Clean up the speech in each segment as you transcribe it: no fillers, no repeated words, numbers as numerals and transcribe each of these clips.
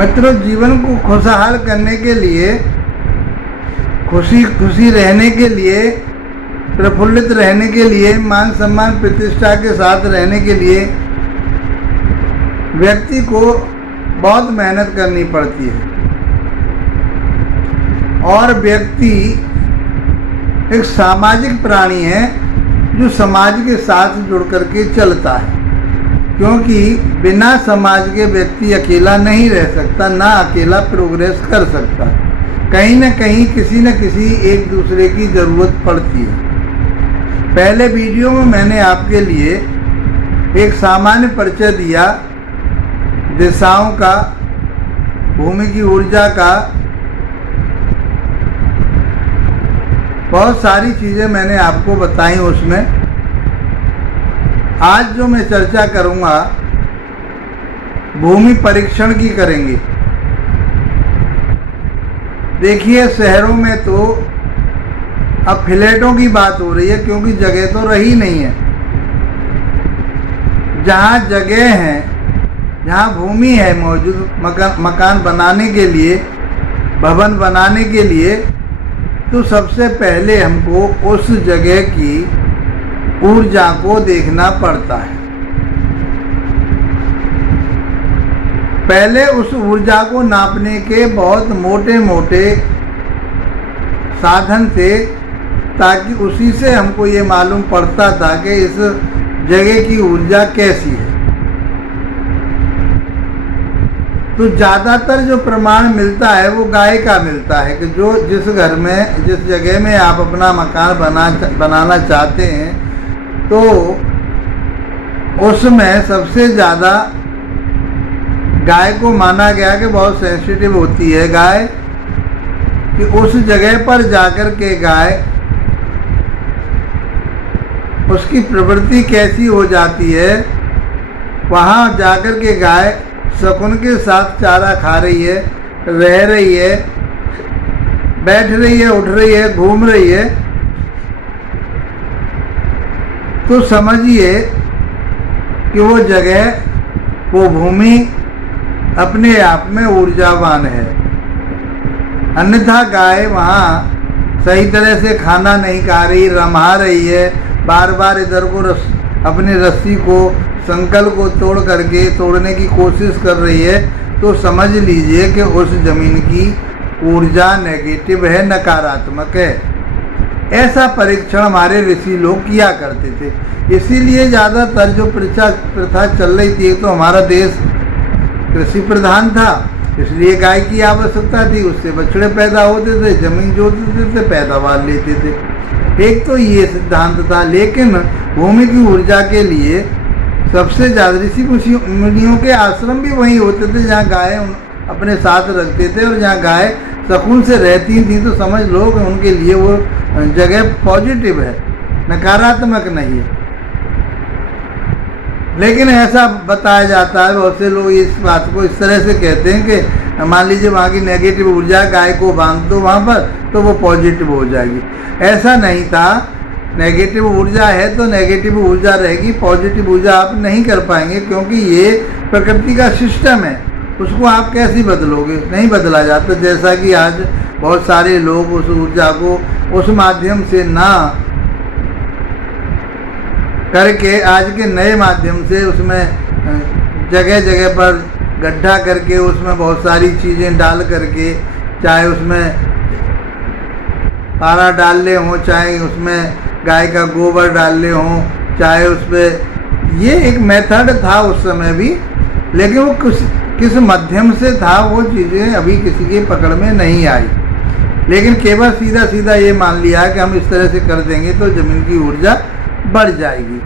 मित्रों, जीवन को खुशहाल करने के लिए, खुशी खुशी रहने के लिए, प्रफुल्लित रहने के लिए, मान सम्मान प्रतिष्ठा के साथ रहने के लिए व्यक्ति को बहुत मेहनत करनी पड़ती है। और व्यक्ति एक सामाजिक प्राणी है जो समाज के साथ जुड़ करके चलता है, क्योंकि बिना समाज के व्यक्ति अकेला नहीं रह सकता, ना अकेला प्रोग्रेस कर सकता। कहीं न कहीं किसी न किसी एक दूसरे की ज़रूरत पड़ती है। पहले वीडियो में मैंने आपके लिए एक सामान्य परिचय दिया दिशाओं का, भूमि की ऊर्जा का, बहुत सारी चीज़ें मैंने आपको बताई उसमें। आज जो मैं चर्चा करूँगा भूमि परीक्षण की करेंगे। देखिए, शहरों में तो अब फ्लैटों की बात हो रही है, क्योंकि जगह तो रही नहीं है। जहाँ जगह है, जहाँ भूमि है मौजूद मकान बनाने के लिए, भवन बनाने के लिए, तो सबसे पहले हमको उस जगह की ऊर्जा को देखना पड़ता है। पहले उस ऊर्जा को नापने के बहुत मोटे मोटे साधन थे, ताकि उसी से हमको ये मालूम पड़ता था कि इस जगह की ऊर्जा कैसी है। तो ज़्यादातर जो प्रमाण मिलता है वो गाय का मिलता है, कि जो जिस घर में, जिस जगह में आप अपना मकान बनाना चाहते हैं, तो उसमें सबसे ज़्यादा गाय को माना गया कि बहुत सेंसिटिव होती है गाय, कि उस जगह पर जाकर के गाय, उसकी प्रवृत्ति कैसी हो जाती है, वहाँ जाकर के गाय शकुन के साथ चारा खा रही है, रह रही है, बैठ रही है, उठ रही है, घूम रही है, तो समझिए कि वो जगह, वो भूमि अपने आप में ऊर्जावान है। अन्यथा गाय वहाँ सही तरह से खाना नहीं खा रही, रम्हा रही है, बार बार इधर को अपनी रस्सी को, संकल को तोड़ने की कोशिश कर रही है, तो समझ लीजिए कि उस जमीन की ऊर्जा नेगेटिव है, नकारात्मक है। ऐसा परीक्षण हमारे ऋषि लोग किया करते थे। इसीलिए ज़्यादातर जो प्रथा चल रही थी, तो हमारा देश कृषि प्रधान था, इसलिए गाय की आवश्यकता थी, उससे बछड़े पैदा होते थे, जमीन जोतते थे, पैदावार लेते थे। एक तो ये सिद्धांत था। लेकिन भूमि की ऊर्जा के लिए सबसे ज़्यादा ऋषि मुनियों के आश्रम भी वहीं होते थे जहाँ गाय अपने साथ रखते थे, और जहाँ गाय सुकून से रहती थी, तो समझ लो कि उनके लिए वो जगह पॉजिटिव है, नकारात्मक नहीं है। लेकिन ऐसा बताया जाता है, बहुत से लोग इस बात को इस तरह से कहते हैं कि मान लीजिए वहाँ की नेगेटिव ऊर्जा, गाय को बांध दो वहाँ पर, तो वो पॉजिटिव हो जाएगी। ऐसा नहीं था। नेगेटिव ऊर्जा है तो नेगेटिव ऊर्जा रहेगी, पॉजिटिव ऊर्जा आप नहीं कर पाएंगे, क्योंकि ये प्रकृति का सिस्टम है। उसको आप कैसे बदलोगे? नहीं बदला जाता। जैसा कि आज बहुत सारे लोग उस ऊर्जा को उस माध्यम से ना करके, आज के नए माध्यम से उसमें जगह जगह पर गड्ढा करके उसमें बहुत सारी चीज़ें डाल करके, चाहे उसमें पारा डालने हों, चाहे उसमें गाय का गोबर डालने हों, चाहे उस पर, ये एक मेथड था उस समय भी। लेकिन वो किस माध्यम से था, वो चीज़ें अभी किसी के पकड़ में नहीं आई। लेकिन केवल सीधा सीधा ये मान लिया कि हम इस तरह से कर देंगे तो ज़मीन की ऊर्जा बढ़ जाएगी।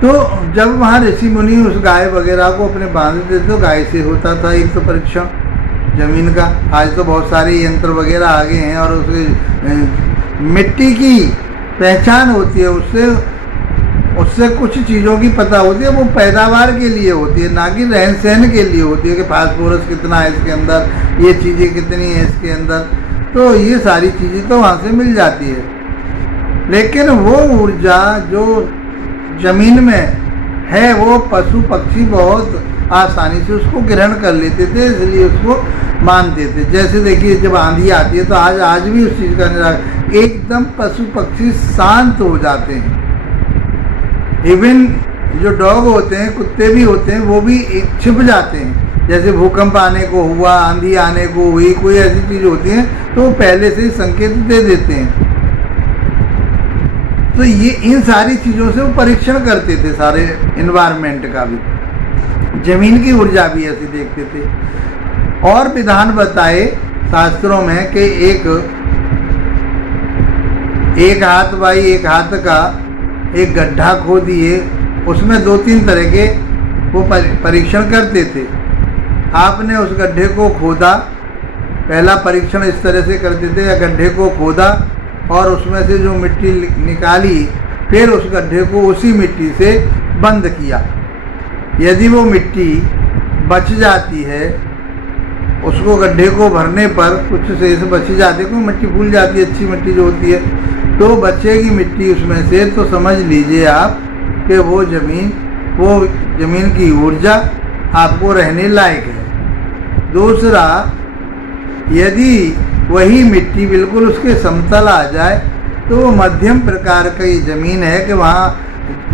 तो जब वहाँ ऋषि मुनि उस गाय वगैरह को अपने बांधते थे, तो गाय से होता था एक तो परीक्षण ज़मीन का। आज तो बहुत सारे यंत्र वगैरह आ गए हैं, और उसके मिट्टी की पहचान होती है, उससे कुछ चीज़ों की पता होती है। वो पैदावार के लिए होती है, ना कि रहन सहन के लिए होती है, कि फास्फोरस कितना है इसके अंदर, ये चीज़ें कितनी है इसके अंदर। तो ये सारी चीज़ें तो वहाँ से मिल जाती है। लेकिन वो ऊर्जा जो ज़मीन में है, वो पशु पक्षी बहुत आसानी से उसको ग्रहण कर लेते थे, इसलिए उसको मानते थे। जैसे देखिए जब आंधी आती है तो आज भी उस चीज़ का निराकरण, एकदम पशु पक्षी शांत हो जाते हैं। इवन जो डॉग होते हैं, कुत्ते भी होते हैं, वो भी छिप जाते हैं। जैसे भूकंप आने को हुआ, आंधी आने को हुई, कोई ऐसी चीज़ होती है तो वो पहले से ही संकेत दे देते हैं। तो ये इन सारी चीज़ों से वो परीक्षण करते थे, सारे इन्वायरमेंट का भी, जमीन की ऊर्जा भी ऐसे देखते थे। और विधान बताए शास्त्रों में कि एक हाथ बाई एक हाथ का एक गड्ढा खोदिए, उसमें 2-3 तरह के वो परीक्षण करते थे। आपने उस गड्ढे को खोदा, पहला परीक्षण इस तरह से करते थे, या गड्ढे को खोदा और उसमें से जो मिट्टी निकाली, फिर उस गड्ढे को उसी मिट्टी से बंद किया। यदि वो मिट्टी बच जाती है, उसको गड्ढे को भरने पर कुछ शेष बच जाती है, कोई मिट्टी भूल जाती है, अच्छी मिट्टी जो होती है, तो बचेगी मिट्टी उसमें से, तो समझ लीजिए आप कि वो ज़मीन की ऊर्जा आपको रहने लायक है। दूसरा, यदि वही मिट्टी बिल्कुल उसके समतल आ जाए तो वो मध्यम प्रकार की ज़मीन है कि वहाँ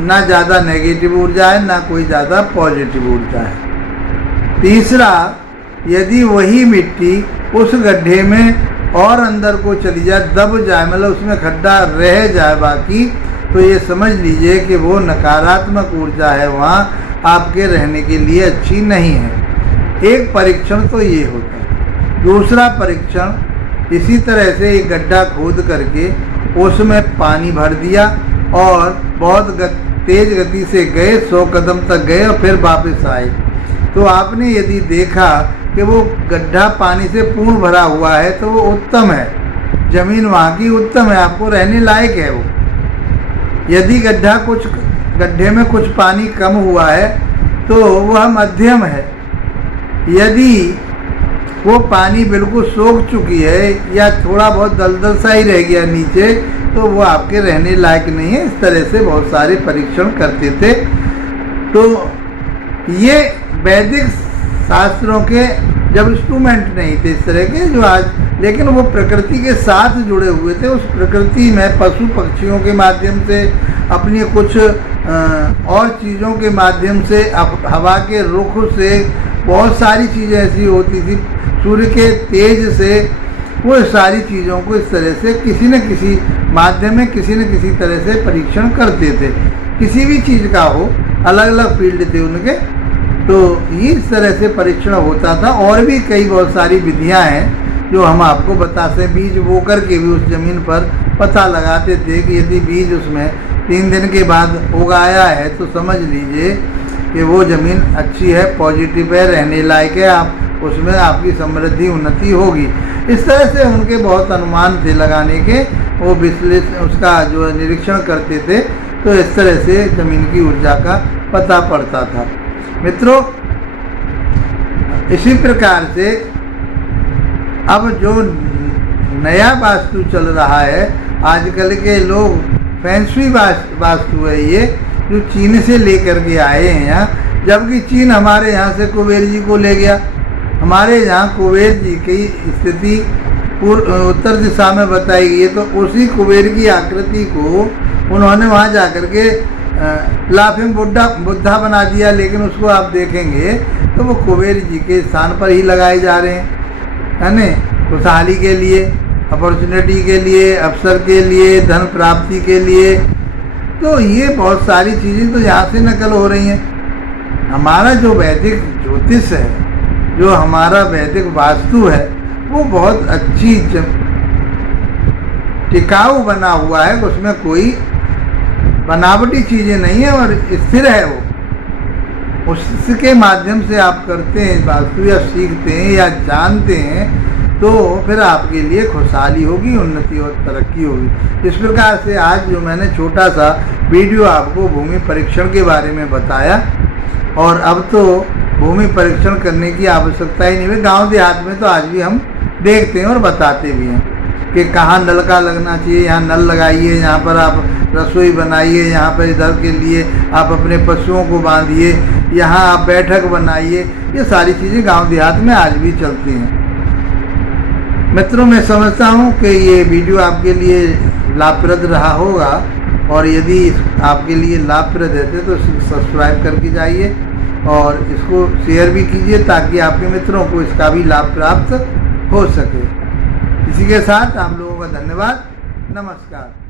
ना ज़्यादा नेगेटिव ऊर्जा है, ना कोई ज़्यादा पॉजिटिव ऊर्जा है। तीसरा, यदि वही मिट्टी उस गड्ढे में और अंदर को चली जाए, दब जाए, मतलब उसमें खड्डा रह जाए बाकी, तो ये समझ लीजिए कि वो नकारात्मक ऊर्जा है, वहाँ आपके रहने के लिए अच्छी नहीं है। एक परीक्षण तो ये होता है। दूसरा परीक्षण, इसी तरह से एक गड्ढा खोद करके उसमें पानी भर दिया और बहुत तेज गति से गए, 100 कदम तक गए और फिर वापस आए। तो आपने यदि देखा कि वो गड्ढा पानी से पूर्ण भरा हुआ है तो वो उत्तम है, ज़मीन वहाँ की उत्तम है, आपको रहने लायक है वो। यदि गड्ढे में कुछ पानी कम हुआ है तो वह मध्यम है। यदि वो पानी बिल्कुल सूख चुकी है या थोड़ा बहुत दलदल सा ही रह गया नीचे, तो वो आपके रहने लायक नहीं है। इस तरह से बहुत सारे परीक्षण करते थे। तो ये वैदिक शास्त्रों के जब इंस्ट्रूमेंट नहीं थे इस तरह के जो आज, लेकिन वो प्रकृति के साथ जुड़े हुए थे। उस प्रकृति में पशु पक्षियों के माध्यम से, अपनी कुछ और चीज़ों के माध्यम से, हवा के रुख से, बहुत सारी चीज़ें ऐसी होती थी, सूर्य के तेज से, वो सारी चीज़ों को इस तरह से किसी न किसी माध्यम में, किसी न किसी तरह से परीक्षण करते थे। किसी भी चीज़ का हो, अलग अलग फील्ड थे उनके, तो इस तरह से परीक्षण होता था। और भी कई बहुत सारी विधियां हैं जो हम आपको बताते हैं। बीज बो कर के भी उस ज़मीन पर पता लगाते थे कि यदि बीज उसमें 3 दिन के बाद उगाया है तो समझ लीजिए कि वो ज़मीन अच्छी है, पॉजिटिव है, रहने लायक है, आप उसमें आपकी समृद्धि उन्नति होगी। इस तरह से उनके बहुत अनुमान थे लगाने के, वो विश्लेषण उसका जो निरीक्षण करते थे, तो इस तरह से ज़मीन की ऊर्जा का पता पड़ता था। मित्रों, इसी प्रकार से अब जो नया वास्तु चल रहा है, आजकल के लोग फैंसी वास्तु है ये, जो चीन से लेकर के आए हैं यहाँ, जबकि चीन हमारे यहाँ से कुबेर जी को ले गया। हमारे यहाँ कुबेर जी की स्थिति उत्तर दिशा में बताई गई है, तो उसी कुबेर की आकृति को उन्होंने वहाँ जा कर के लाफिंग बुद्धा बना दिया। लेकिन उसको आप देखेंगे तो वो कुबेर जी के स्थान पर ही लगाए जा रहे हैं, है न, खुशहाली के लिए, अपॉर्चुनिटी के लिए, अवसर के लिए, धन प्राप्ति के लिए। तो ये बहुत सारी चीज़ें तो यहाँ से नकल हो रही हैं। हमारा जो वैदिक ज्योतिष है, जो हमारा वैदिक वास्तु है, वो बहुत अच्छी टिकाऊ बना हुआ है, उसमें कोई बनावटी चीज़ें नहीं है और स्थिर है। वो उसके माध्यम से आप करते हैं वास्तु, या सीखते हैं या जानते हैं, तो फिर आपके लिए खुशहाली होगी, उन्नति और तरक्की होगी। इस प्रकार से आज जो मैंने छोटा सा वीडियो आपको भूमि परीक्षण के बारे में बताया, और अब तो भूमि परीक्षण करने की आवश्यकता ही नहीं है। गांव देहात में तो आज भी हम देखते हैं और बताते भी हैं कि कहाँ नल का लगना चाहिए, यहाँ नल लगाइए, यहाँ पर आप रसोई बनाइए, यहाँ पर इधर के लिए आप अपने पशुओं को बांधिए, यहाँ आप बैठक बनाइए। ये सारी चीज़ें गांव देहात में आज भी चलती हैं। मित्रों, मैं समझता हूँ कि ये वीडियो आपके लिए लाभप्रद रहा होगा, और यदि आपके लिए लाभप्रद है तो सब्सक्राइब करके जाइए और इसको शेयर भी कीजिए ताकि आपके मित्रों को इसका भी लाभ प्राप्त हो सके। इसी के साथ आप लोगों का धन्यवाद। नमस्कार।